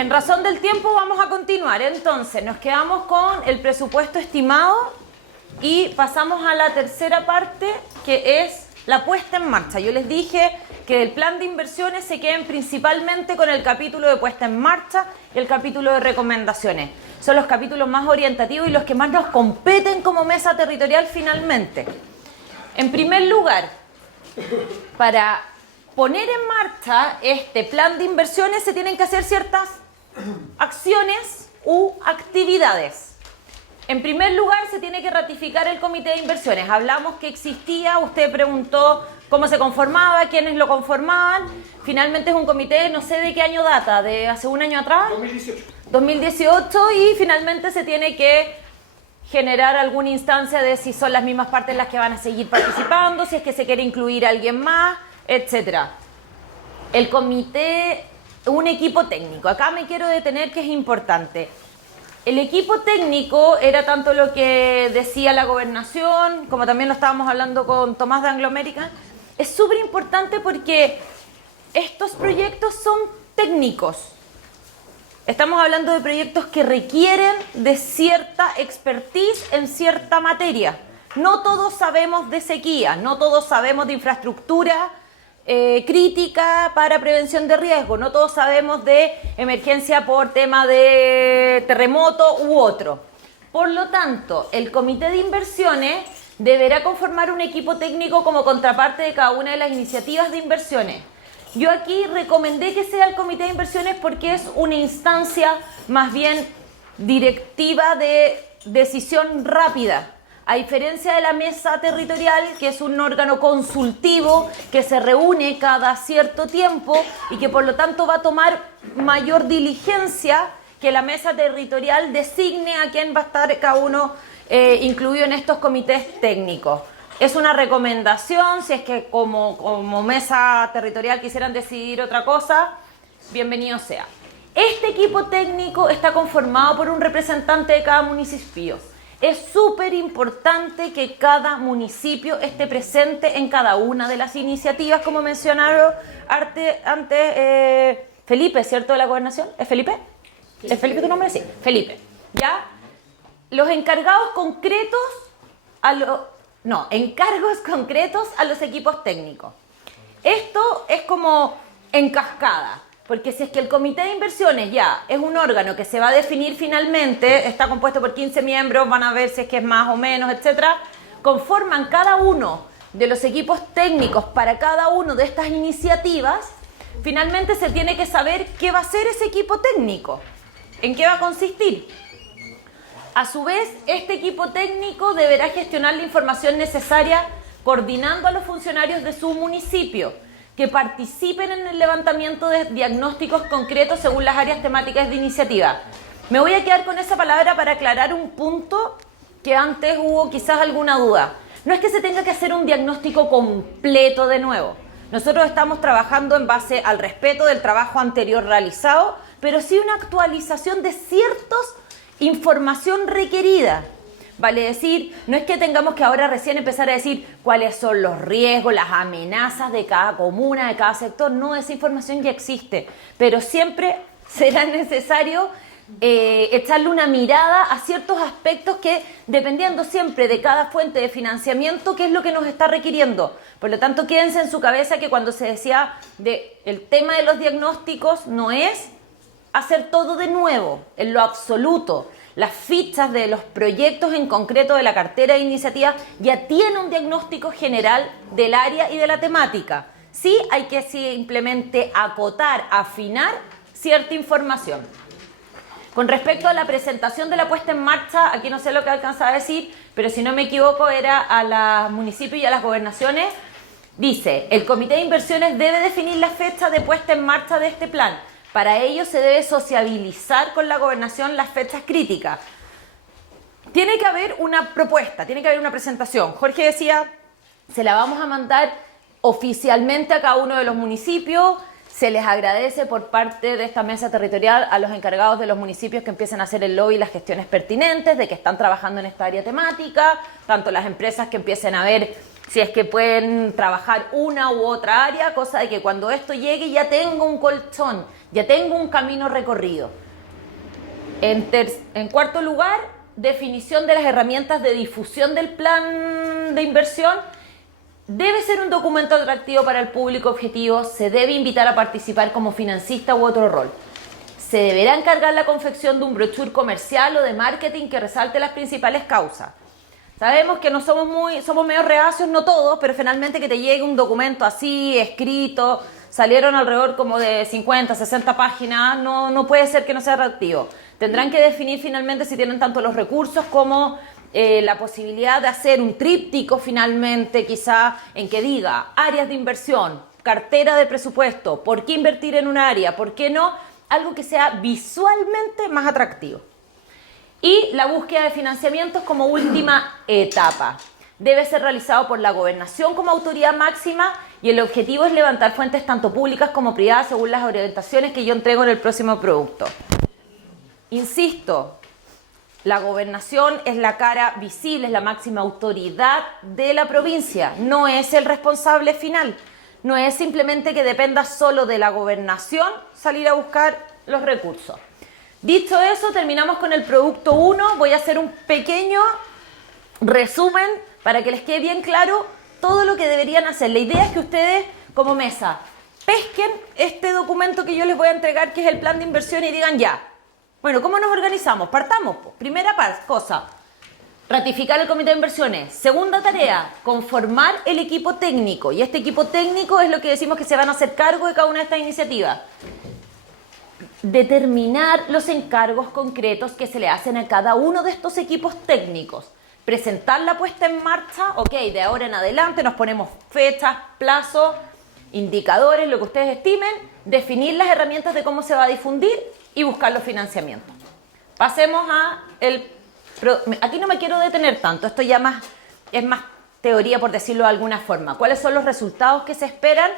En razón del tiempo vamos a continuar. Entonces, nos quedamos con el presupuesto estimado y pasamos a la tercera parte, que es la puesta en marcha. Yo les dije que el plan de inversiones se queden principalmente con el capítulo de puesta en marcha y el capítulo de recomendaciones. Son los capítulos más orientativos y los que más nos competen como mesa territorial finalmente. En primer lugar, para poner en marcha este plan de inversiones se tienen que hacer ciertas acciones u actividades. En primer lugar, se tiene que ratificar el comité de inversiones. Hablamos que existía, usted preguntó cómo se conformaba, quiénes lo conformaban. Finalmente es un comité, no sé de qué año data, de hace un año atrás. 2018. 2018, y finalmente se tiene que generar alguna instancia de si son las mismas partes las que van a seguir participando, si es que se quiere incluir a alguien más, etc. El comité, un equipo técnico. Acá me quiero detener, que es importante. El equipo técnico era tanto lo que decía la gobernación, como también lo estábamos hablando con Tomás de Anglo American. Es súper importante porque estos proyectos son técnicos. Estamos hablando de proyectos que requieren de cierta expertise en cierta materia. No todos sabemos de sequía, no todos sabemos de infraestructura crítica para prevención de riesgo, no todos sabemos de emergencia por tema de terremoto u otro. Por lo tanto, el comité de inversiones deberá conformar un equipo técnico como contraparte de cada una de las iniciativas de inversiones. Yo aquí recomendé que sea el comité de inversiones porque es una instancia más bien directiva de decisión rápida. A diferencia de la mesa territorial, que es un órgano consultivo que se reúne cada cierto tiempo y que por lo tanto va a tomar mayor diligencia que la mesa territorial designe a quién va a estar cada uno incluido en estos comités técnicos. Es una recomendación, si es que como mesa territorial quisieran decidir otra cosa, bienvenido sea. Este equipo técnico está conformado por un representante de cada municipio. Es súper importante que cada municipio esté presente en cada una de las iniciativas, como mencionaron antes Felipe, ¿cierto? De la gobernación. ¿Es Felipe? Sí. ¿Es Felipe tu nombre? Sí, Felipe. ¿Ya? Los encargados concretos encargos concretos a los equipos técnicos. Esto es como en cascada. Porque si es que el comité de inversiones ya es un órgano que se va a definir finalmente, está compuesto por 15 miembros, van a ver si es que es más o menos, etcétera, conforman cada uno de los equipos técnicos para cada una de estas iniciativas, finalmente se tiene que saber qué va a ser ese equipo técnico, en qué va a consistir. A su vez, este equipo técnico deberá gestionar la información necesaria coordinando a los funcionarios de su municipio, que participen en el levantamiento de diagnósticos concretos según las áreas temáticas de iniciativa. Me voy a quedar con esa palabra para aclarar un punto que antes hubo quizás alguna duda. No es que se tenga que hacer un diagnóstico completo de nuevo. Nosotros estamos trabajando en base al respeto del trabajo anterior realizado, pero sí una actualización de ciertas información requerida. Vale decir, no es que tengamos que ahora recién empezar a decir cuáles son los riesgos, las amenazas de cada comuna, de cada sector. No, esa información ya existe, pero siempre será necesario echarle una mirada a ciertos aspectos que, dependiendo siempre de cada fuente de financiamiento, qué es lo que nos está requiriendo. Por lo tanto, quédense en su cabeza que cuando se decía el tema de los diagnósticos no es hacer todo de nuevo, en lo absoluto. Las fichas de los proyectos en concreto de la cartera de iniciativas ya tienen un diagnóstico general del área y de la temática. Sí hay que simplemente acotar, afinar cierta información. Con respecto a la presentación de la puesta en marcha, aquí no sé lo que alcanzaba a decir, pero si no me equivoco era a los municipios y a las gobernaciones. Dice, el comité de inversiones debe definir la fecha de puesta en marcha de este plan. Para ello se debe sociabilizar con la gobernación las fechas críticas. Tiene que haber una propuesta, tiene que haber una presentación. Jorge decía, se la vamos a mandar oficialmente a cada uno de los municipios. Se les agradece por parte de esta mesa territorial a los encargados de los municipios que empiecen a hacer el lobby y las gestiones pertinentes, de que están trabajando en esta área temática, tanto las empresas que empiecen a ver si es que pueden trabajar una u otra área, cosa de que cuando esto llegue ya tengo un colchón, ya tengo un camino recorrido. En cuarto lugar, definición de las herramientas de difusión del plan de inversión. Debe ser un documento atractivo para el público objetivo, se debe invitar a participar como financista u otro rol. Se deberá encargar la confección de un brochure comercial o de marketing que resalte las principales causas. Sabemos que no somos medio reacios, no todos, pero finalmente que te llegue un documento así, escrito, salieron alrededor como de 50, 60 páginas, no puede ser que no sea atractivo. Tendrán que definir finalmente si tienen tanto los recursos como la posibilidad de hacer un tríptico finalmente, quizá en que diga áreas de inversión, cartera de presupuesto, por qué invertir en un área, por qué no, algo que sea visualmente más atractivo. Y la búsqueda de financiamientos como última etapa. Debe ser realizado por la gobernación como autoridad máxima y el objetivo es levantar fuentes tanto públicas como privadas según las orientaciones que yo entrego en el próximo producto. Insisto, la gobernación es la cara visible, es la máxima autoridad de la provincia, no es el responsable final. No es simplemente que dependa solo de la gobernación salir a buscar los recursos. Dicho eso, terminamos con el producto 1. Voy a hacer un pequeño resumen para que les quede bien claro todo lo que deberían hacer. La idea es que ustedes, como mesa, pesquen este documento que yo les voy a entregar, que es el plan de inversión, y digan ya. Bueno, ¿cómo nos organizamos? Partamos. Primera cosa, ratificar el comité de inversiones. Segunda tarea, conformar el equipo técnico. Y este equipo técnico es lo que decimos que se van a hacer cargo de cada una de estas iniciativas. Determinar los encargos concretos que se le hacen a cada uno de estos equipos técnicos. Presentar la puesta en marcha, ok, de ahora en adelante nos ponemos fechas, plazos, indicadores, lo que ustedes estimen, definir las herramientas de cómo se va a difundir y buscar los financiamientos. Pasemos a aquí no me quiero detener tanto, esto ya es más teoría, por decirlo de alguna forma. ¿Cuáles son los resultados que se esperan?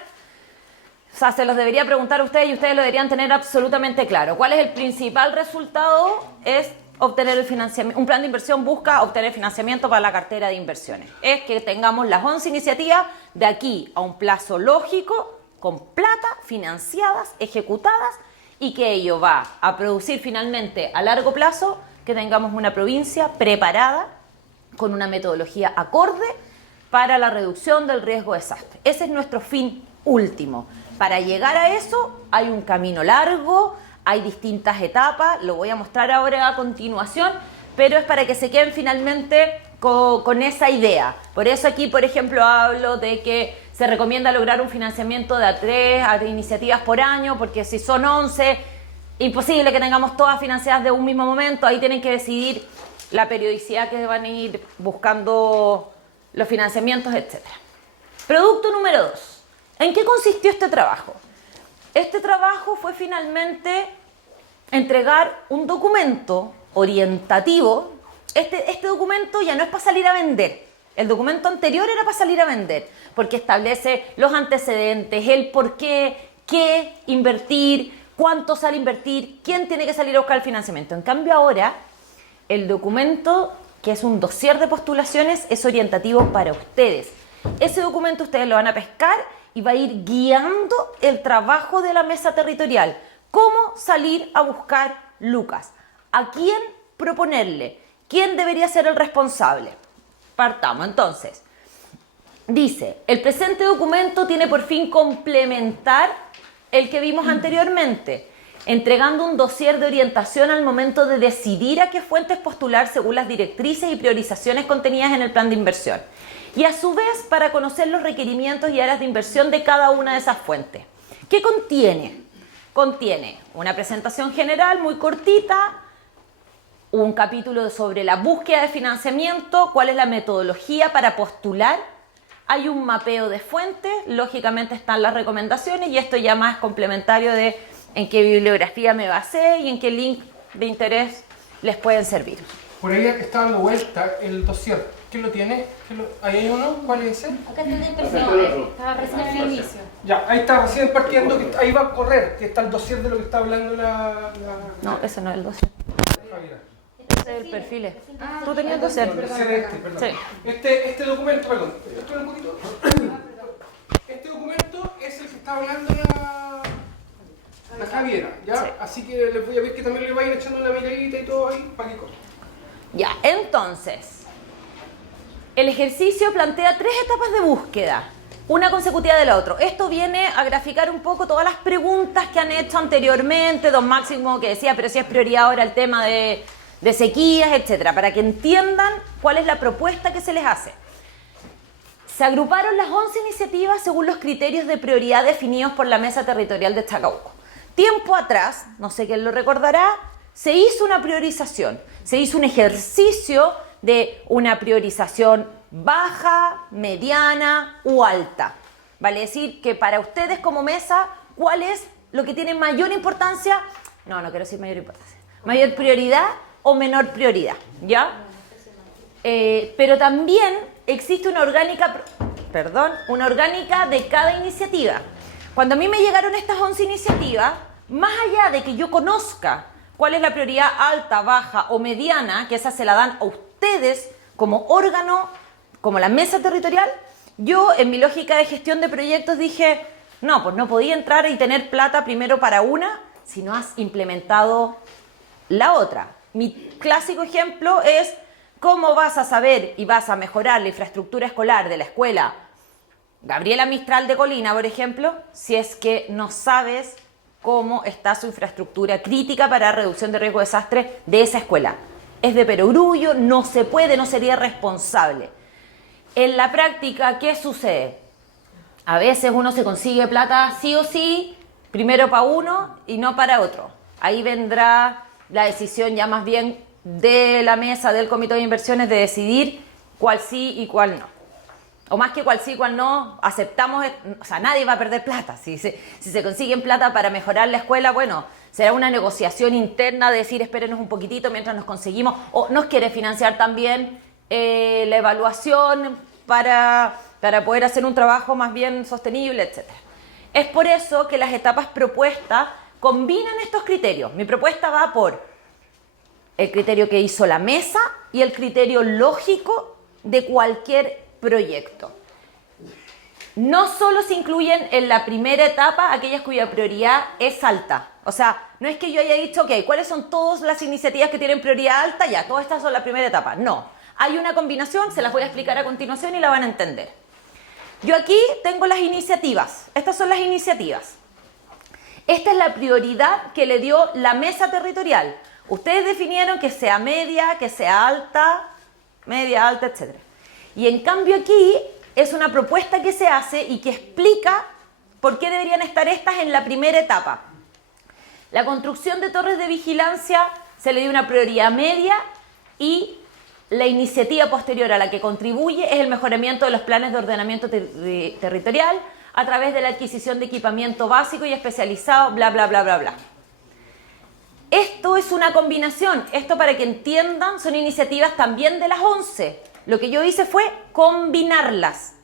O sea, se los debería preguntar a ustedes y ustedes lo deberían tener absolutamente claro. ¿Cuál es el principal resultado? Es obtener el financiamiento. Un plan de inversión busca obtener financiamiento para la cartera de inversiones. Es que tengamos las 11 iniciativas de aquí a un plazo lógico, con plata, financiadas, ejecutadas, y que ello va a producir finalmente a largo plazo que tengamos una provincia preparada con una metodología acorde para la reducción del riesgo de desastre. Ese es nuestro fin último. Para llegar a eso hay un camino largo, hay distintas etapas, lo voy a mostrar ahora a continuación, pero es para que se queden finalmente con esa idea. Por eso aquí, por ejemplo, hablo de que se recomienda lograr un financiamiento de a 3 iniciativas por año, porque si son 11, imposible que tengamos todas financiadas de un mismo momento, ahí tienen que decidir la periodicidad que van a ir buscando los financiamientos, etc. Producto número 2. ¿En qué consistió este trabajo? Este trabajo fue finalmente entregar un documento orientativo. Este documento ya no es para salir a vender. El documento anterior era para salir a vender, porque establece los antecedentes, el por qué invertir, cuánto sale invertir, quién tiene que salir a buscar el financiamiento. En cambio ahora, el documento, que es un dossier de postulaciones, es orientativo para ustedes. Ese documento ustedes lo van a pescar y va a ir guiando el trabajo de la mesa territorial. ¿Cómo salir a buscar lucas? ¿A quién proponerle? ¿Quién debería ser el responsable? Partamos entonces. Dice, el presente documento tiene por fin complementar el que vimos anteriormente, entregando un dossier de orientación al momento de decidir a qué fuentes postular según las directrices y priorizaciones contenidas en el plan de inversión. Y a su vez para conocer los requerimientos y áreas de inversión de cada una de esas fuentes. ¿Qué contiene? Contiene una presentación general muy cortita, un capítulo sobre la búsqueda de financiamiento, cuál es la metodología para postular, hay un mapeo de fuentes, lógicamente están las recomendaciones y esto ya más complementario de en qué bibliografía me basé y en qué link de interés les pueden servir. Por ahí está dando vuelta el dossier. ¿Quién lo tiene? ¿Ahí hay uno? ¿Cuál es ese? Acá está el inversión, estaba recién en el inicio. Ya, ahí está recién partiendo, ahí va a correr, que está el dossier de lo que está hablando la... No, ese no es el dossier. Javiera. El perfiles. Tú tenías que hacer. Perdón. Sí. Este documento, perdón. Espera un poquito. Este documento es el que está hablando la Javiera, ¿ya? Sí. Así que les voy a pedir que también le vayan echando una miradita y todo ahí para que corra. Ya, entonces, el ejercicio plantea 3 etapas de búsqueda, una consecutiva de la otra. Esto viene a graficar un poco todas las preguntas que han hecho anteriormente, don Máximo que decía, pero si es prioridad ahora el tema de sequías, etcétera, para que entiendan cuál es la propuesta que se les hace. Se agruparon las 11 iniciativas según los criterios de prioridad definidos por la Mesa Territorial de Chacabuco. Tiempo atrás, no sé quién lo recordará, se hizo una priorización, se hizo un ejercicio de una priorización baja, mediana u alta. Vale decir que para ustedes como mesa, ¿cuál es lo que tiene mayor importancia? No quiero decir mayor importancia. Mayor prioridad o menor prioridad, ¿ya? Pero también existe una orgánica de cada iniciativa. Cuando a mí me llegaron estas 11 iniciativas, más allá de que yo conozca cuál es la prioridad alta, baja o mediana, que esa se la dan a ustedes como órgano, como la mesa territorial, yo en mi lógica de gestión de proyectos dije, no, pues no podía entrar y tener plata primero para una si no has implementado la otra. Mi clásico ejemplo es cómo vas a saber y vas a mejorar la infraestructura escolar de la escuela Gabriela Mistral de Colina, por ejemplo, si es que no sabes cómo está su infraestructura crítica para reducción de riesgo de desastre de esa escuela. Es de perogrullo, no se puede, no sería responsable. En la práctica, ¿qué sucede? A veces uno se consigue plata sí o sí, primero para uno y no para otro. Ahí vendrá la decisión ya más bien de la mesa, del comité de inversiones, de decidir cuál sí y cuál no. O más que cuál sí, cuál no, aceptamos, o sea, nadie va a perder plata. Si se consiguen plata para mejorar la escuela, bueno, será una negociación interna de decir, espérenos un poquitito mientras nos conseguimos, o nos quiere financiar también la evaluación para poder hacer un trabajo más bien sostenible, etc. Es por eso que las etapas propuestas combinan estos criterios. Mi propuesta va por el criterio que hizo la mesa y el criterio lógico de cualquier proyecto. No solo se incluyen en la primera etapa aquellas cuya prioridad es alta. O sea, no es que yo haya dicho, ok, ¿cuáles son todas las iniciativas que tienen prioridad alta? Ya, todas estas son la primera etapa. No, hay una combinación, se las voy a explicar a continuación y la van a entender. Yo aquí tengo las iniciativas. Estas son las iniciativas. Esta es la prioridad que le dio la mesa territorial. Ustedes definieron que sea media, que sea alta, media, alta, etc. Y en cambio aquí es una propuesta que se hace y que explica por qué deberían estar estas en la primera etapa. La construcción de torres de vigilancia se le dio una prioridad media y la iniciativa posterior a la que contribuye es el mejoramiento de los planes de ordenamiento territorial a través de la adquisición de equipamiento básico y especializado, bla, bla, bla, bla, bla. Esto es una combinación. Esto, para que entiendan, son iniciativas también de las 11. Lo que yo hice fue combinarlas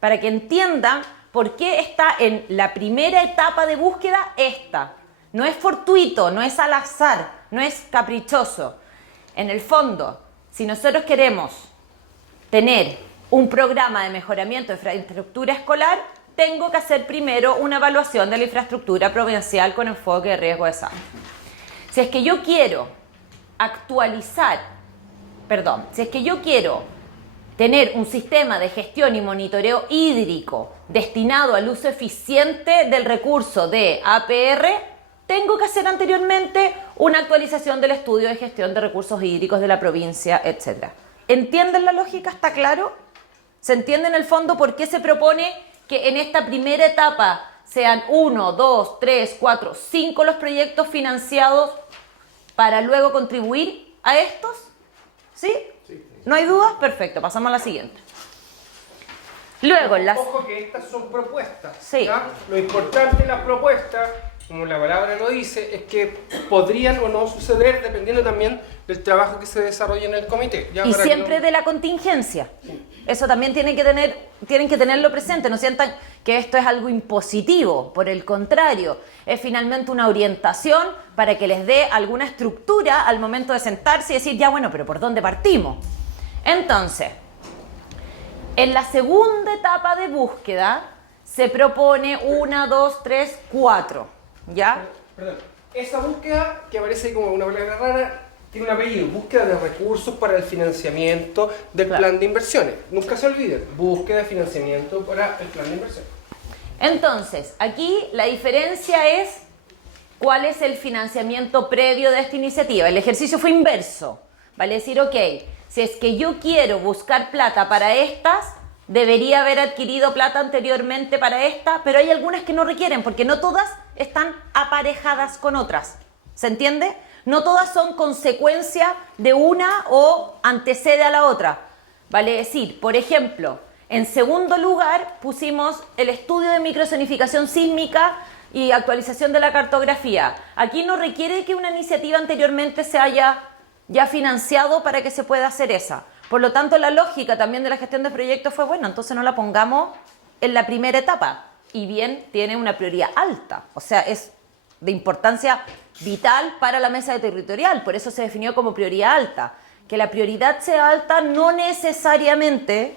para que entiendan por qué está en la primera etapa de búsqueda esta. No es fortuito, no es al azar, no es caprichoso. En el fondo, si nosotros queremos tener un programa de mejoramiento de infraestructura escolar, tengo que hacer primero una evaluación de la infraestructura provincial con enfoque de riesgo de desastre. Si es que yo quiero tener un sistema de gestión y monitoreo hídrico destinado al uso eficiente del recurso de APR, tengo que hacer anteriormente una actualización del estudio de gestión de recursos hídricos de la provincia, etc. ¿Entienden la lógica? ¿Está claro? ¿Se entiende en el fondo por qué se propone que en esta primera etapa sean 1, 2, 3, 4, 5 los proyectos financiados para luego contribuir a estos? ¿Sí? ¿No hay dudas? Perfecto, pasamos a la siguiente. Luego, Ojo que estas son propuestas. Sí. ¿Ya? Lo importante de las propuestas, como la palabra lo dice, es que podrían o no suceder dependiendo también del trabajo que se desarrolle en el comité. ¿Ya? Y Para siempre que no... de la contingencia. Eso también tienen que tenerlo presente, no sientan que esto es algo impositivo, por el contrario, es finalmente una orientación para que les dé alguna estructura al momento de sentarse y decir, ya bueno, pero ¿por dónde partimos? Entonces, en la segunda etapa de búsqueda se propone 1, 2, 3, 4, ¿ya? Perdón, esa búsqueda que aparece como una palabra rara tiene un apellido, búsqueda de recursos para el financiamiento del plan de inversiones. Nunca se olviden, búsqueda de financiamiento para el plan de inversiones. Entonces, aquí la diferencia es cuál es el financiamiento previo de esta iniciativa. El ejercicio fue inverso, vale decir, ok, si es que yo quiero buscar plata para estas, debería haber adquirido plata anteriormente para esta, pero hay algunas que no requieren, porque no todas están aparejadas con otras. ¿Se entiende? No todas son consecuencia de una o antecede a la otra. Vale decir, por ejemplo, en segundo lugar pusimos el estudio de microzonificación sísmica y actualización de la cartografía. Aquí no requiere que una iniciativa anteriormente se haya ya financiado para que se pueda hacer esa. Por lo tanto, la lógica también de la gestión de proyectos fue, bueno, entonces no la pongamos en la primera etapa. Y bien, tiene una prioridad alta. O sea, es de importancia vital para la mesa territorial. Por eso se definió como prioridad alta. Que la prioridad sea alta no necesariamente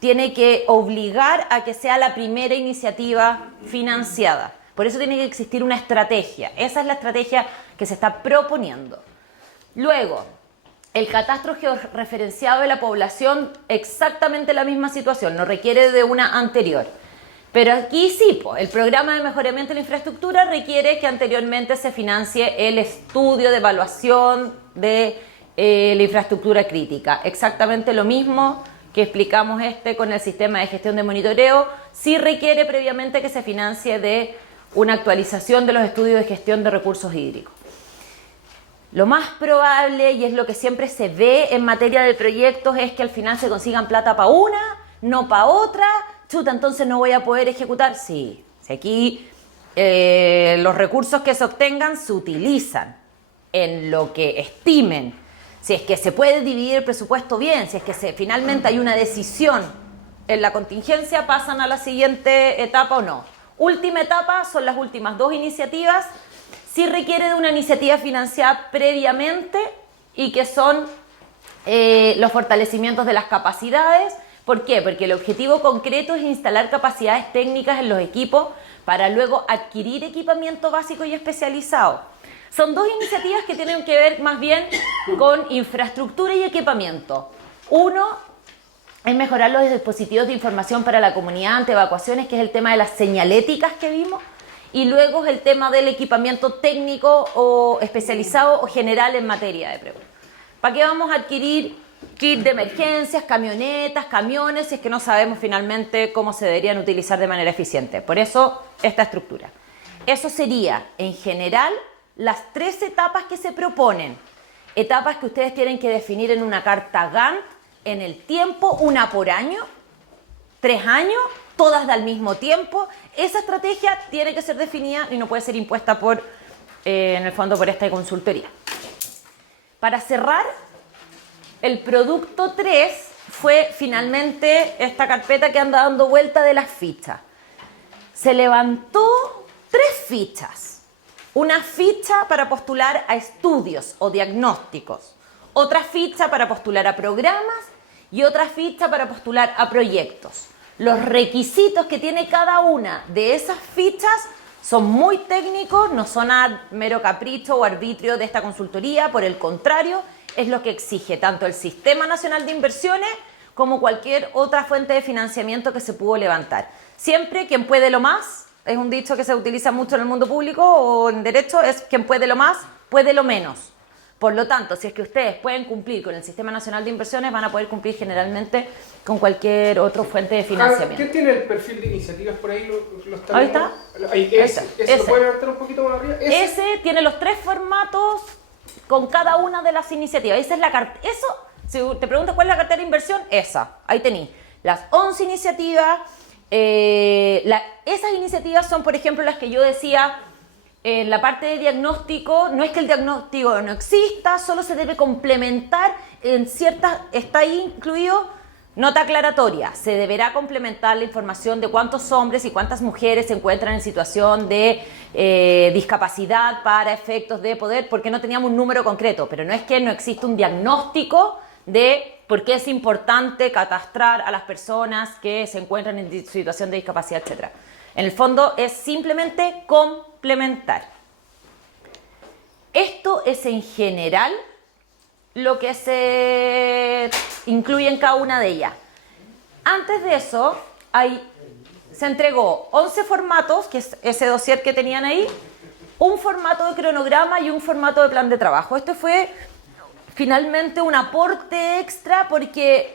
tiene que obligar a que sea la primera iniciativa financiada. Por eso tiene que existir una estrategia. Esa es la estrategia que se está proponiendo. Luego, el catastro georreferenciado de la población, exactamente la misma situación, no requiere de una anterior. Pero aquí sí, el programa de mejoramiento de la infraestructura requiere que anteriormente se financie el estudio de evaluación de la infraestructura crítica. Exactamente lo mismo que explicamos con el sistema de gestión de monitoreo, sí requiere previamente que se financie de una actualización de los estudios de gestión de recursos hídricos. Lo más probable, y es lo que siempre se ve en materia de proyectos, es que al final se consigan plata para una, no para otra. Chuta, entonces no voy a poder ejecutar. Sí, si aquí los recursos que se obtengan se utilizan en lo que estimen. Si es que se puede dividir el presupuesto bien, si es que finalmente hay una decisión en la contingencia, pasan a la siguiente etapa o no. Última etapa son las últimas dos iniciativas. Sí requiere de una iniciativa financiada previamente y que son los fortalecimientos de las capacidades. ¿Por qué? Porque el objetivo concreto es instalar capacidades técnicas en los equipos para luego adquirir equipamiento básico y especializado. Son dos iniciativas que tienen que ver más bien con infraestructura y equipamiento. Uno es mejorar los dispositivos de información para la comunidad ante evacuaciones, que es el tema de las señaléticas que vimos. Y luego es el tema del equipamiento técnico o especializado o general en materia de preguntas. ¿Para qué vamos a adquirir kit de emergencias, camionetas, camiones, si es que no sabemos finalmente cómo se deberían utilizar de manera eficiente? Por eso, esta estructura. Eso sería, en general, las 3 etapas que se proponen. Etapas que ustedes tienen que definir en una carta Gantt en el tiempo, una por año, 3 años, todas al mismo tiempo. Esa estrategia tiene que ser definida y no puede ser impuesta en el fondo por esta consultoría. Para cerrar, el producto 3 fue finalmente esta carpeta que anda dando vuelta de las fichas. Se levantó 3 fichas. Una ficha para postular a estudios o diagnósticos, otra ficha para postular a programas y otra ficha para postular a proyectos. Los requisitos que tiene cada una de esas fichas son muy técnicos, no son a mero capricho o arbitrio de esta consultoría, por el contrario, es lo que exige tanto el Sistema Nacional de Inversiones como cualquier otra fuente de financiamiento que se pudo levantar. Siempre quien puede lo más, es un dicho que se utiliza mucho en el mundo público o en derecho, es quien puede lo más, puede lo menos. Por lo tanto, si es que ustedes pueden cumplir con el Sistema Nacional de Inversiones, van a poder cumplir generalmente con cualquier otra fuente de financiamiento. ¿Quién tiene el perfil de iniciativas por ahí? ¿Lo está Ahí viendo? está. Ahí, ese. ¿Lo puede levantar un poquito más arriba? Ese tiene los 3 formatos con cada una de las iniciativas. Esa es la cartera. Eso, si te preguntas cuál es la cartera de inversión, esa. Ahí tenéis las 11 iniciativas. Esas iniciativas son, por ejemplo, las que yo decía en la parte de diagnóstico. No es que el diagnóstico no exista, solo se debe complementar en ciertas, está ahí incluido Nota aclaratoria, se deberá complementar la información de cuántos hombres y cuántas mujeres se encuentran en situación de discapacidad para efectos de poder, porque no teníamos un número concreto, pero no es que no existe un diagnóstico de por qué es importante catastrar a las personas que se encuentran en situación de discapacidad, etc. En el fondo es simplemente complementar. Esto es en general lo que se incluye en cada una de ellas. Antes de eso, se entregó 11 formatos, que es ese dossier que tenían ahí, un formato de cronograma y un formato de plan de trabajo. Esto fue finalmente un aporte extra porque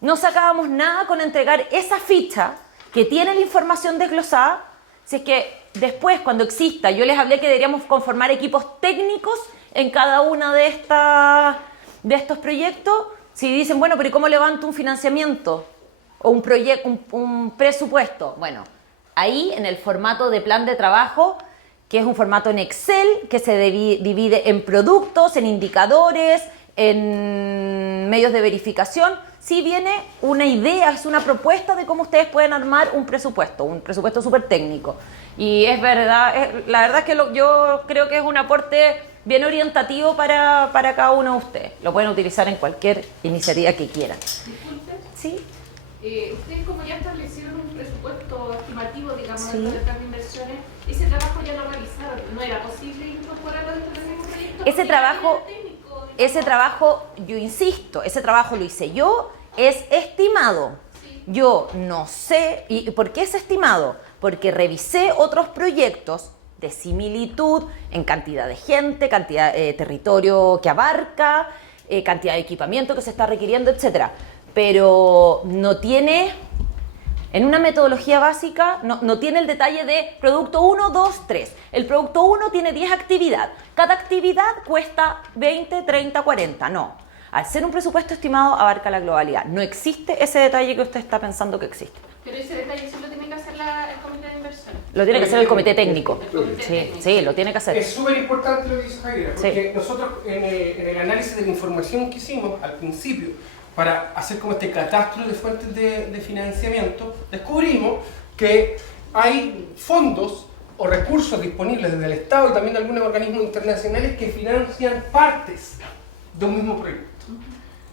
no sacábamos nada con entregar esa ficha que tiene la información desglosada. Si es que después, cuando exista, yo les hablé que deberíamos conformar equipos técnicos en cada una de estos proyectos. Si dicen, bueno, pero ¿y cómo levanto un financiamiento o un presupuesto? Bueno, ahí en el formato de plan de trabajo, que es un formato en Excel, que se divide en productos, en indicadores, en medios de verificación, sí viene una idea, es una propuesta de cómo ustedes pueden armar un presupuesto súper técnico. Y es verdad, la verdad es que yo creo que es un aporte bien orientativo para cada uno de ustedes. Lo pueden utilizar en cualquier iniciativa que quieran. Disculpe. ¿Sí? Ustedes como ya establecieron un presupuesto estimativo, digamos, Sí. dentro del plan de inversiones, ese trabajo ya lo realizaron. ¿No era posible incorporarlo dentro del mismo proyecto? Ese trabajo, yo insisto, ese trabajo lo hice yo, es estimado. Sí. Yo no sé, ¿y por qué es estimado? Porque revisé otros proyectos de similitud en cantidad de gente, cantidad de territorio que abarca, cantidad de equipamiento que se está requiriendo, etc. Pero no tiene, en una metodología básica, no tiene el detalle de producto 1, 2, 3. El producto 1 tiene 10 actividades. Cada actividad cuesta 20, 30, 40. No. Al ser un presupuesto estimado, abarca la globalidad. No existe ese detalle que usted está pensando que existe. Pero ese detalle sí lo tiene que hacer el comité de inversión. Lo tiene que hacer el comité técnico. El comité Sí, técnico. sí, lo tiene que hacer. Es súper importante lo que dice Javiera, porque Sí. nosotros en el análisis de la información que hicimos al principio, para hacer como este catastro de fuentes de financiamiento, descubrimos que hay fondos o recursos disponibles desde el Estado y también de algunos organismos internacionales que financian partes de un mismo proyecto.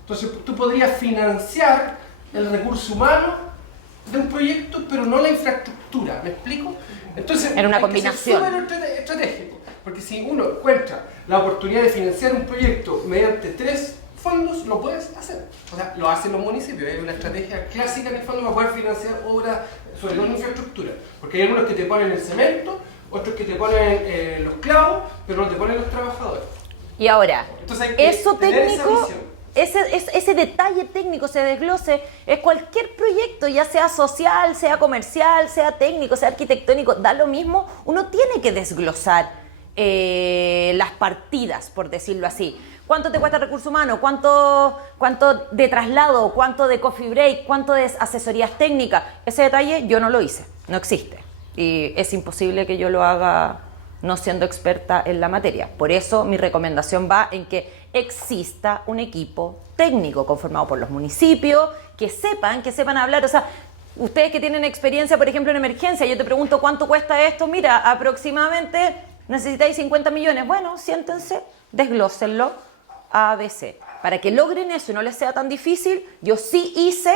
Entonces tú podrías financiar el recurso humano de un proyecto, pero no la infraestructura, ¿me explico? Entonces Era una hay que ser combinación. súper estratégico, porque si uno encuentra la oportunidad de financiar un proyecto mediante 3 fondos, lo puedes hacer. O sea, lo hacen los municipios, hay una estrategia clásica en el fondo para poder financiar obras, sobre todo en infraestructura, porque hay algunos que te ponen el cemento, otros que te ponen los clavos, pero no te ponen los trabajadores. Y ahora, Entonces hay que eso tener esa técnico, visión. ese detalle técnico, se desglose, es cualquier proyecto, ya sea social, sea comercial, sea técnico, sea arquitectónico, da lo mismo, uno tiene que desglosar las partidas, por decirlo así. ¿Cuánto te cuesta el recurso humano? ¿Cuánto de traslado? ¿Cuánto de coffee break? ¿Cuánto de asesorías técnicas? Ese detalle yo no lo hice, no existe. Y es imposible que yo lo haga no siendo experta en la materia. Por eso mi recomendación va en que exista un equipo técnico conformado por los municipios, que sepan hablar. O sea, ustedes que tienen experiencia, por ejemplo, en emergencia, yo te pregunto cuánto cuesta esto, mira, aproximadamente necesitáis 50 millones. Bueno, siéntense, desglósenlo A, B, C. Para que logren eso y no les sea tan difícil, yo sí hice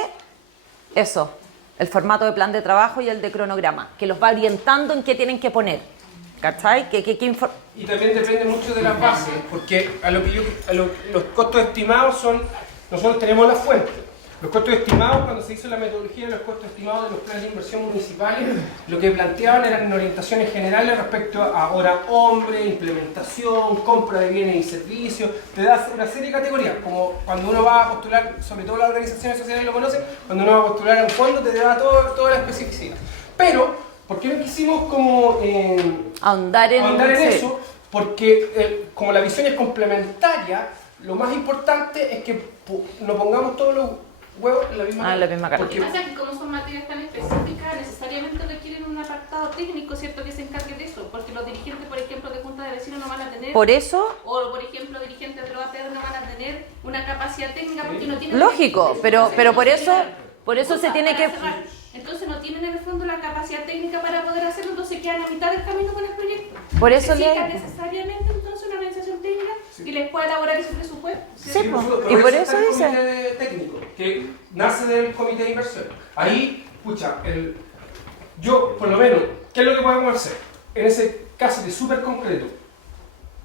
eso, el formato de plan de trabajo y el de cronograma, que los va orientando en qué tienen que poner. ¿Cachai? Y también depende mucho de las bases, porque los costos estimados son, nosotros tenemos las fuentes. Los costos estimados, cuando se hizo la metodología de los costos estimados de los planes de inversión municipales, lo que planteaban eran orientaciones generales respecto a hora hombre, implementación, compra de bienes y servicios. Te da una serie de categorías, como cuando uno va a postular, sobre todo las organizaciones sociales lo conocen, cuando uno va a postular a un fondo te da toda la especificidad. Pero, ¿por qué no quisimos como ahondar en eso? Porque como la visión es complementaria, lo más importante es que no pongamos todos los huevos en la misma en la misma Lo canasta. que pasa es que como son materias tan específicas, necesariamente requieren un apartado técnico, ¿cierto?, que se encargue de eso, porque los dirigentes, por ejemplo, de junta de vecinos no van a tener, Por eso, o por ejemplo, dirigentes de los APR no van a tener una una capacidad técnica porque no tienen... Lógico, pero por eso se tiene que... Entonces no tienen en el fondo la capacidad técnica para poder hacerlo, entonces quedan a mitad del camino con el proyecto. Por eso necesitan necesariamente entonces una organización técnica que les pueda elaborar ese presupuesto. Sí, Por y por eso está el dice... comité técnico, que nace del comité de inversión. Ahí, pucha, yo, por lo menos, ¿qué es lo que podemos hacer? En ese caso que es súper concreto,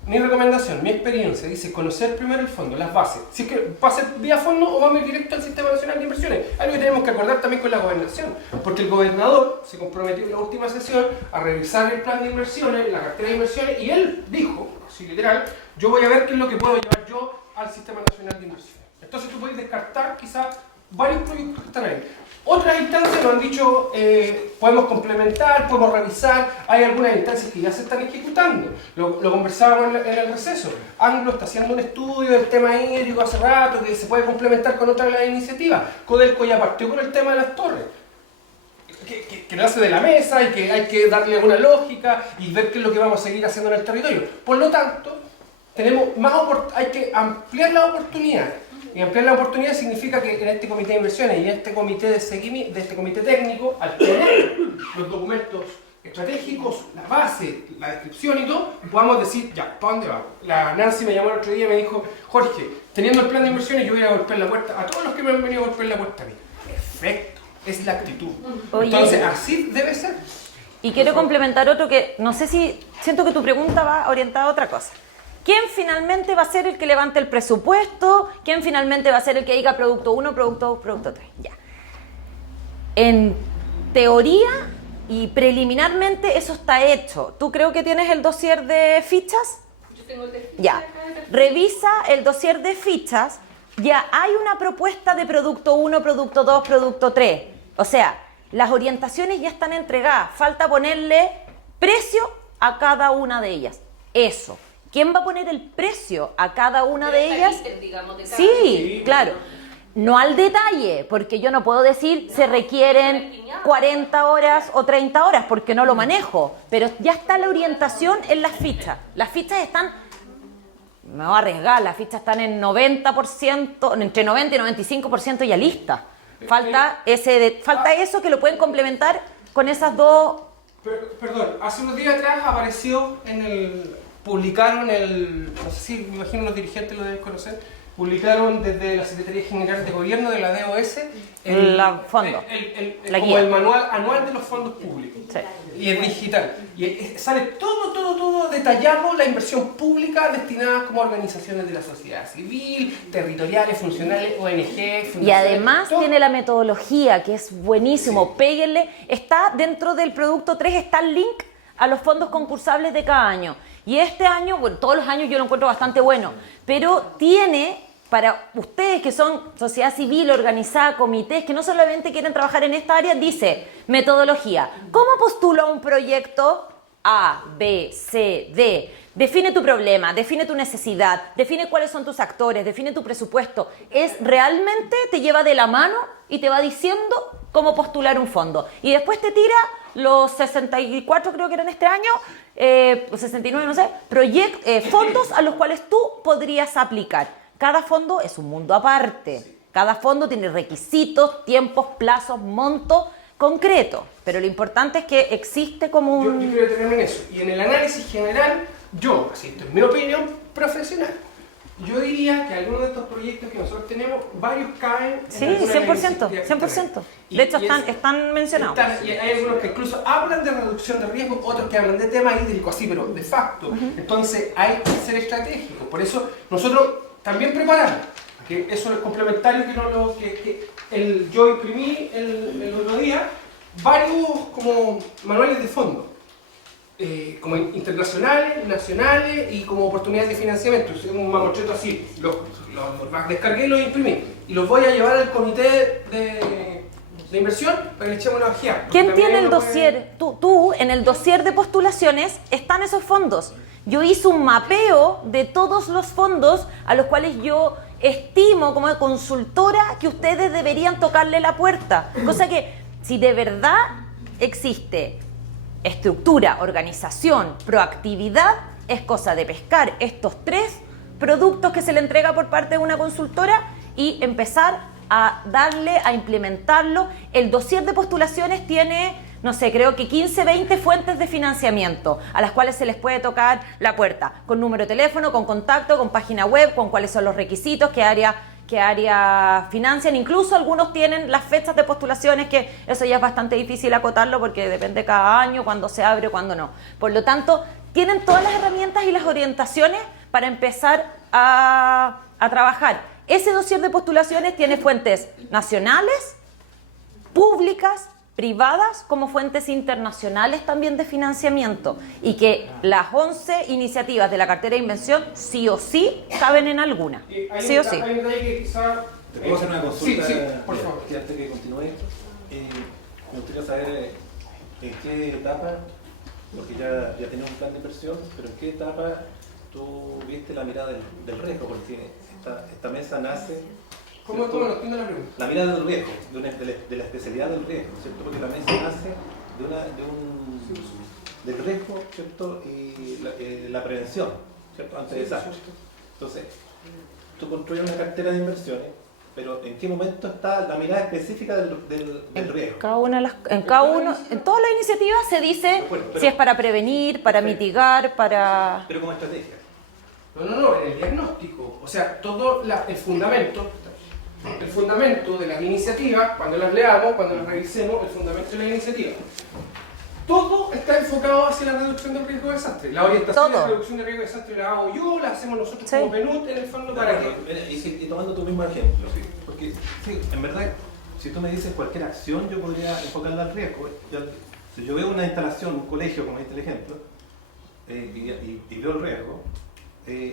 mi recomendación, mi experiencia, dice conocer primero el fondo, las bases. Si es que va a ser vía fondo o vamos a ir directo al Sistema Nacional de Inversiones. Algo que tenemos que acordar también con la gobernación. Porque el gobernador se comprometió en la última sesión a revisar el plan de inversiones, la cartera de inversiones, y él dijo, así literal, yo voy a ver qué es lo que puedo llevar yo al Sistema Nacional de Inversiones. Entonces tú puedes descartar quizás varios proyectos que están ahí. Otras instancias nos han dicho, podemos complementar, podemos revisar, hay algunas instancias que ya se están ejecutando. Lo conversábamos en el receso. Anglo está haciendo un estudio del tema hídrico hace rato, que se puede complementar con otras de las iniciativas. Codelco ya partió con el tema de las torres, que nace de la mesa y que hay que darle alguna lógica y ver qué es lo que vamos a seguir haciendo en el territorio. Por lo tanto, hay que ampliar las oportunidades. Y ampliar la oportunidad significa que en este comité de inversiones y en este comité de seguimiento, de este comité técnico, al tener los documentos estratégicos, la base, la descripción y todo, podamos decir, ya, ¿para dónde vamos? La Nancy me llamó el otro día y me dijo, Jorge, teniendo el plan de inversiones yo voy a golpear la puerta a todos los que me han venido a golpear la puerta a mí. Perfecto, es la actitud. Oye. Entonces, así debe ser. Y quiero complementar otro que, no sé si, siento que tu pregunta va orientada a otra cosa. ¿Quién finalmente va a ser el que levante el presupuesto? ¿Quién finalmente va a ser el que diga producto 1, producto 2, producto 3? Ya. En teoría y preliminarmente eso está hecho. ¿Tú creo que tienes el dossier de fichas? Yo tengo el de fichas Ya. acá de- Revisa el dossier de fichas. Ya hay una propuesta de producto 1, producto 2, producto 3. O sea, las orientaciones ya están entregadas. Falta ponerle precio a cada una de ellas. Eso. ¿Quién va a poner el precio a cada una de ellas? Digamos, de cada- Sí, claro. No al detalle, porque yo no puedo decir se requieren 40 horas o 30 horas, porque no lo manejo. Pero ya está la orientación en las fichas. Las fichas están, me voy a arriesgar, las fichas están en 90%, entre 90 y 95% ya listas. Falta eso que lo pueden complementar con esas dos. Perdón, hace unos días atrás apareció publicaron no sé si, me imagino los dirigentes lo deben conocer, publicaron desde la Secretaría General de Gobierno de la DOS Fondo. La como guía. el manual anual de los fondos públicos. Sí. Y es digital. Y sale todo detallado, la inversión pública destinada como a organizaciones de la sociedad civil, territoriales, funcionales, ONG, fundaciones. Y además todo. tiene la metodología, que es buenísimo. Péguenle. Está dentro del producto 3, está el link a los fondos concursables de cada año. Y este año, bueno, todos los años yo lo encuentro bastante bueno, pero tiene, para ustedes que son sociedad civil organizada, comités, que no solamente quieren trabajar en esta área, dice metodología. ¿Cómo postulo un proyecto? A, B, C, D. Define tu problema, define tu necesidad, define cuáles son tus actores, define tu presupuesto. Es realmente te lleva de la mano y te va diciendo cómo postular un fondo. Y después te tira los 64, creo que eran este año, 69, no sé, fondos a los cuales tú podrías aplicar. Cada fondo es un mundo aparte. Cada fondo tiene requisitos, tiempos, plazos, monto concreto. Pero lo importante es que existe como un... Yo quiero detenerme en eso. Y en el análisis general, así esto es mi opinión profesional, yo diría que algunos de estos proyectos que nosotros tenemos, varios caen en Sí, alguna de las 100%, iniciativas que 100%. tenemos. De hecho, están mencionados. Y hay algunos que incluso hablan de reducción de riesgo, otros que hablan de temas hídricos, así, pero de facto. Entonces hay que ser estratégico. Por eso nosotros también preparamos, que eso es complementario yo imprimí el otro día, varios como manuales de fondo. Como internacionales, nacionales y como oportunidades de financiamiento. Es un mamotreto así, los descargué y los imprimí. Y los voy a llevar al comité de inversión para que le echemos una ojeada. ¿Quién tiene el dossier? Tú, en el dossier de postulaciones están esos fondos. Yo hice un mapeo de todos los fondos a los cuales yo estimo como consultora que ustedes deberían tocarle la puerta. Cosa que, si de verdad existe estructura, organización, proactividad, es cosa de pescar estos 3 productos que se le entrega por parte de una consultora y empezar a darle, a implementarlo. El dossier de postulaciones tiene, no sé, creo que 15, 20 fuentes de financiamiento a las cuales se les puede tocar la puerta, con número de teléfono, con contacto, con página web, con cuáles son los requisitos, qué área financian. Incluso algunos tienen las fechas de postulaciones, que eso ya es bastante difícil acotarlo porque depende cada año, cuándo se abre, cuándo no. Por lo tanto, tienen todas las herramientas y las orientaciones para empezar a trabajar. Ese dossier de postulaciones tiene fuentes nacionales, públicas, privadas, como fuentes internacionales también de financiamiento, y que las 11 iniciativas de la cartera de inversión sí o sí caben en alguna, sí o sí. Hay un detalle que quizá... ¿Te puedo hacer una consulta? Sí, por favor. Que antes que continúe, me gustaría saber en qué etapa, porque ya tenemos un plan de inversión, pero en qué etapa tú viste la mirada del riesgo, porque esta mesa nace... ¿Cómo no entiendo la pregunta? La mirada del riesgo, de la especialidad del riesgo, ¿cierto? Porque la mesa nace del riesgo, ¿cierto? Y la prevención, ¿cierto? Ante desastres. Entonces, tú construyes una cartera de inversiones, pero ¿en qué momento está la mirada específica del riesgo? En todas las iniciativas se dice si es para prevenir, para mitigar, para... Pero como estrategia. No, en el diagnóstico. O sea, todo el fundamento de las iniciativas, cuando las leamos, cuando las revisemos, el fundamento de la iniciativa. Todo está enfocado hacia la reducción del riesgo de desastre. La orientación de la reducción del riesgo de desastre la hago yo, la hacemos nosotros como PNUD en el fondo para que... Y tomando tu mismo ejemplo, porque sí, en verdad, si tú me dices cualquier acción, yo podría enfocarla al riesgo. Si yo veo una instalación, un colegio, como este el ejemplo, y veo el riesgo,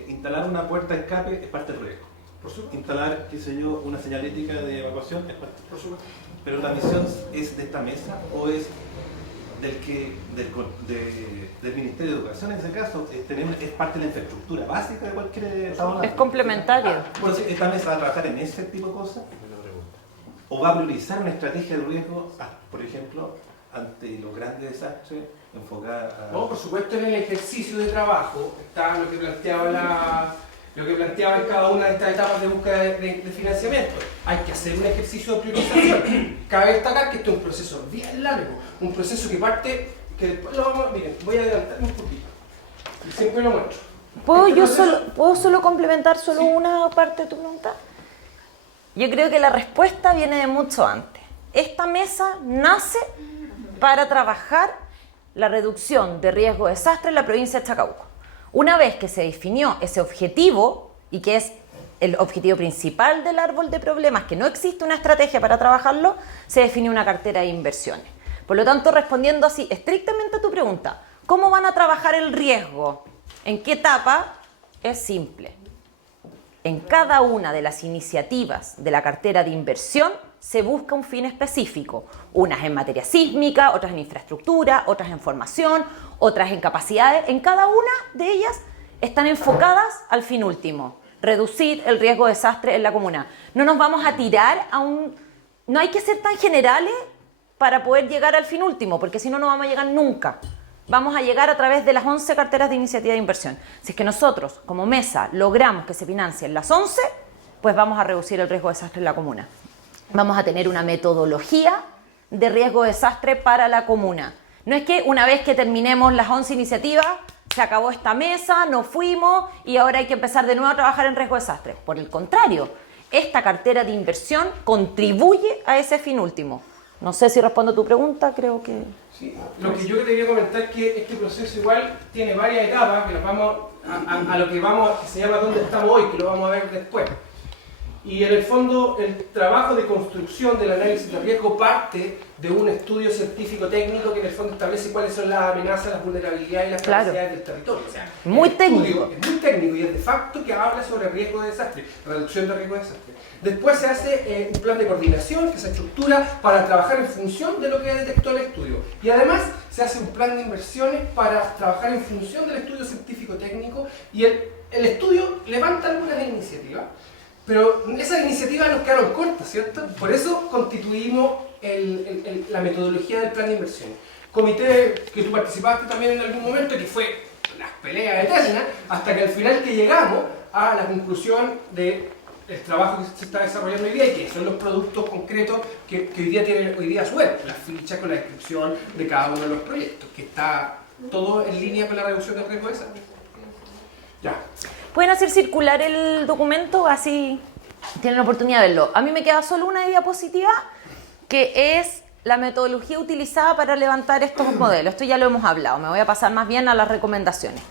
instalar una puerta de escape es parte del riesgo. Por supuesto. Instalar, qué sé yo, una señalética de evacuación es parte. Por supuesto. Pero la misión es de esta mesa o es del Ministerio de Educación en ese caso, es parte de la infraestructura básica de cualquier estado. Es complementario. Entonces, ¿esta mesa va a trabajar en ese tipo de cosas? ¿O va a priorizar una estrategia de riesgo, por ejemplo, ante los grandes desastres, enfocada a... No, por supuesto, en el ejercicio de trabajo está lo que planteaba en cada una de estas etapas de búsqueda de financiamiento. Hay que hacer un ejercicio de priorización. Cabe destacar que esto es un proceso bien largo, un proceso que parte, que después lo vamos a... Miren, voy a adelantarme un poquito, y siempre lo muestro. ¿Puedo solo complementar una parte de tu pregunta? Yo creo que la respuesta viene de mucho antes. Esta mesa nace para trabajar la reducción de riesgo de desastre en la provincia de Chacabuco. Una vez que se definió ese objetivo, y que es el objetivo principal del árbol de problemas, que no existe una estrategia para trabajarlo, se definió una cartera de inversiones. Por lo tanto, respondiendo así estrictamente a tu pregunta, ¿cómo van a trabajar el riesgo? ¿En qué etapa? Es simple. En cada una de las iniciativas de la cartera de inversión se busca un fin específico. Unas en materia sísmica, otras en infraestructura, otras en formación, otras en capacidades. En cada una de ellas están enfocadas al fin último: reducir el riesgo de desastre en la comuna. No nos vamos a tirar a un... No hay que ser tan generales para poder llegar al fin último, porque si no, no vamos a llegar nunca. Vamos a llegar a través de las 11 carteras de iniciativa de inversión. Si es que nosotros, como mesa, logramos que se financien las 11, pues vamos a reducir el riesgo de desastre en la comuna. Vamos a tener una metodología de riesgo de desastre para la comuna. No es que una vez que terminemos las 11 iniciativas, se acabó esta mesa, nos fuimos y ahora hay que empezar de nuevo a trabajar en riesgo de desastre. Por el contrario, esta cartera de inversión contribuye a ese fin último. No sé si respondo a tu pregunta, creo que... Sí, lo que yo te quería comentar es que este proceso igual tiene varias etapas, que nos vamos a lo que se llama dónde estamos hoy, que lo vamos a ver después. Y en el fondo el trabajo de construcción del análisis de riesgo parte de un estudio científico técnico que en el fondo establece cuáles son las amenazas, las vulnerabilidades y las capacidades del territorio. O sea, muy técnico. Es muy técnico y es de facto que habla sobre riesgo de desastre, reducción de riesgo de desastre. Después se hace un plan de coordinación que se estructura para trabajar en función de lo que detectó el estudio. Y además se hace un plan de inversiones para trabajar en función del estudio científico técnico, y el estudio levanta algunas iniciativas. Pero esas iniciativas nos quedaron cortas, ¿cierto? Por eso constituimos la metodología del plan de inversión. Comité que tú participaste también en algún momento, que fue unas peleas eternas, hasta que al final que llegamos a la conclusión del trabajo que se está desarrollando hoy día y que son los productos concretos que hoy día tienen a su web, la ficha con la descripción de cada uno de los proyectos, que está todo en línea con la reducción del riesgo de desastre. Ya. ¿Pueden hacer circular el documento? Así tienen la oportunidad de verlo. A mí me queda solo una diapositiva, que es la metodología utilizada para levantar estos modelos. Esto ya lo hemos hablado, me voy a pasar más bien a las recomendaciones.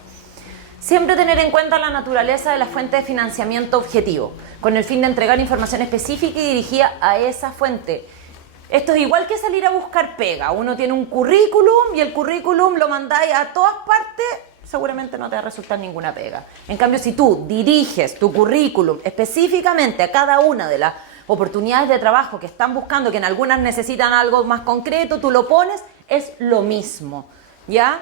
Siempre tener en cuenta la naturaleza de la fuente de financiamiento objetivo, con el fin de entregar información específica y dirigida a esa fuente. Esto es igual que salir a buscar pega. Uno tiene un currículum y el currículum lo mandáis a todas partes, seguramente no te va a resultar ninguna pega. En cambio, si tú diriges tu currículum específicamente a cada una de las oportunidades de trabajo que están buscando, que en algunas necesitan algo más concreto, tú lo pones, es lo mismo, ¿ya?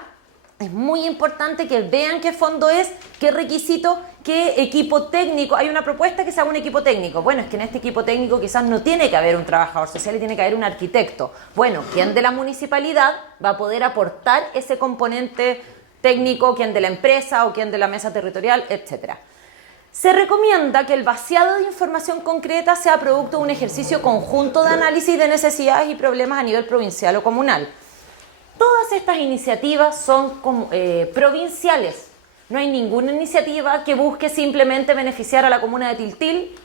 Es muy importante que vean qué fondo es, qué requisito, qué equipo técnico. Hay una propuesta que se haga un equipo técnico. Bueno, es que en este equipo técnico quizás no tiene que haber un trabajador social y tiene que haber un arquitecto. Bueno, ¿quién de la municipalidad va a poder aportar ese componente técnico? ¿Quién de la empresa o quién de la mesa territorial? Etcétera. Se recomienda que el vaciado de información concreta sea producto de un ejercicio conjunto de análisis de necesidades y problemas a nivel provincial o comunal. Todas estas iniciativas son provinciales. No hay ninguna iniciativa que busque simplemente beneficiar a la comuna de Tiltil,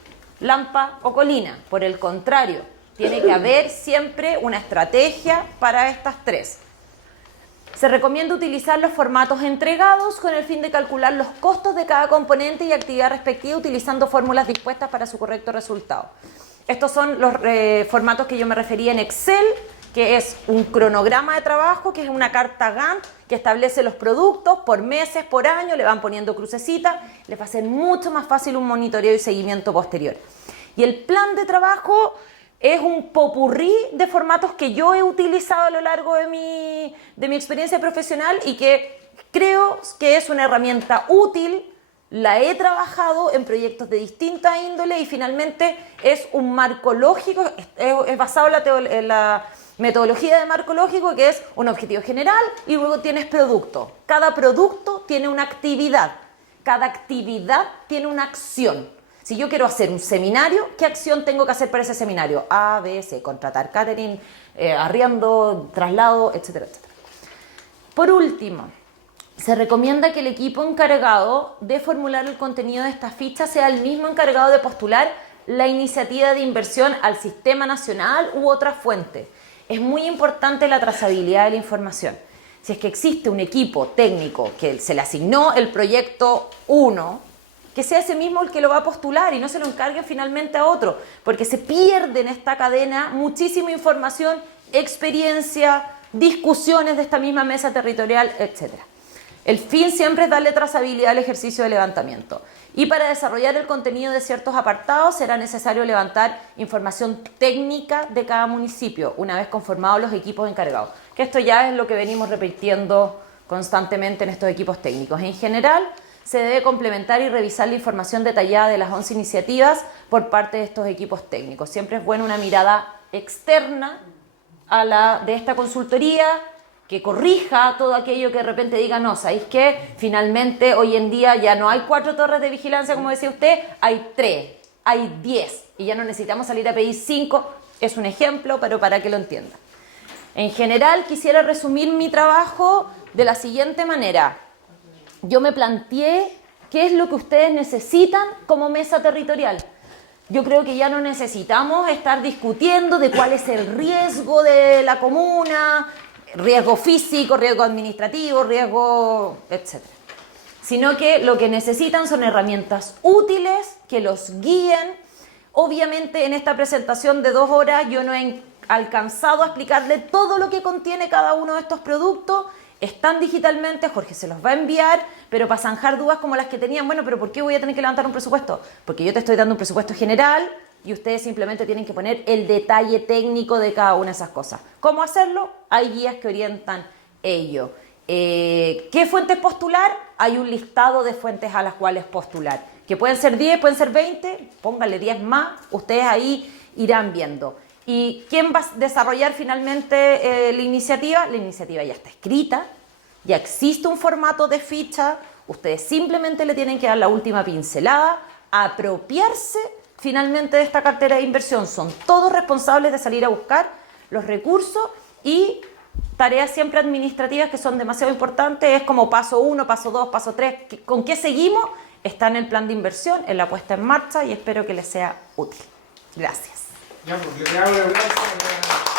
Lampa o Colina. Por el contrario, tiene que haber siempre una estrategia para estas tres. Se recomienda utilizar los formatos entregados con el fin de calcular los costos de cada componente y actividad respectiva utilizando fórmulas dispuestas para su correcto resultado. Estos son los formatos que yo me refería en Excel, que es un cronograma de trabajo, que es una carta Gantt que establece los productos por meses, por año, le van poniendo crucecitas, les va a ser mucho más fácil un monitoreo y seguimiento posterior. Y el plan de trabajo es un popurrí de formatos que yo he utilizado a lo largo de mi experiencia profesional y que creo que es una herramienta útil. La he trabajado en proyectos de distinta índole y finalmente es un marco lógico, es basado en la metodología de marco lógico, que es un objetivo general y luego tienes producto. Cada producto tiene una actividad, cada actividad tiene una acción. Si yo quiero hacer un seminario, ¿qué acción tengo que hacer para ese seminario? A, B, C, contratar catering, arriendo, traslado, etcétera, etcétera. Por último, se recomienda que el equipo encargado de formular el contenido de esta ficha sea el mismo encargado de postular la iniciativa de inversión al sistema nacional u otra fuente. Es muy importante la trazabilidad de la información. Si es que existe un equipo técnico que se le asignó el proyecto 1, que sea ese mismo el que lo va a postular y no se lo encarguen finalmente a otro, porque se pierde en esta cadena muchísima información, experiencia, discusiones de esta misma mesa territorial, etc. El fin siempre es darle trazabilidad al ejercicio de levantamiento. Y para desarrollar el contenido de ciertos apartados será necesario levantar información técnica de cada municipio, una vez conformados los equipos encargados. Que esto ya es lo que venimos repitiendo constantemente en estos equipos técnicos. En general, se debe complementar y revisar la información detallada de las 11 iniciativas por parte de estos equipos técnicos. Siempre es buena una mirada externa a la de esta consultoría, que corrija todo aquello que de repente diga, no, ¿sabéis qué? Finalmente hoy en día ya no hay 4 torres de vigilancia, como decía usted, hay 3, hay 10, y ya no necesitamos salir a pedir 5, es un ejemplo, pero para que lo entiendan. En general, quisiera resumir mi trabajo de la siguiente manera. Yo me planteé qué es lo que ustedes necesitan como mesa territorial. Yo creo que ya no necesitamos estar discutiendo de cuál es el riesgo de la comuna, riesgo físico, riesgo administrativo, riesgo, etc. Sino que lo que necesitan son herramientas útiles que los guíen. Obviamente en esta presentación de 2 horas yo no he alcanzado a explicarle todo lo que contiene cada uno de estos productos. Están digitalmente, Jorge se los va a enviar, pero para zanjar dudas como las que tenían, bueno, pero ¿por qué voy a tener que levantar un presupuesto? Porque yo te estoy dando un presupuesto general y ustedes simplemente tienen que poner el detalle técnico de cada una de esas cosas. ¿Cómo hacerlo? Hay guías que orientan ello. ¿Qué fuentes postular? Hay un listado de fuentes a las cuales postular. Que pueden ser 10, pueden ser 20, pónganle 10 más, ustedes ahí irán viendo. ¿Y quién va a desarrollar finalmente la iniciativa? La iniciativa ya está escrita, ya existe un formato de ficha, Ustedes simplemente le tienen que dar la última pincelada, apropiarse finalmente de esta cartera de inversión. Son todos responsables de salir a buscar los recursos y tareas siempre administrativas que son demasiado importantes. Es como paso 1, paso 2, paso 3. ¿Con qué seguimos? Está en el plan de inversión, en la puesta en marcha y espero que les sea útil. Gracias. Ya, porque le hago un aplauso.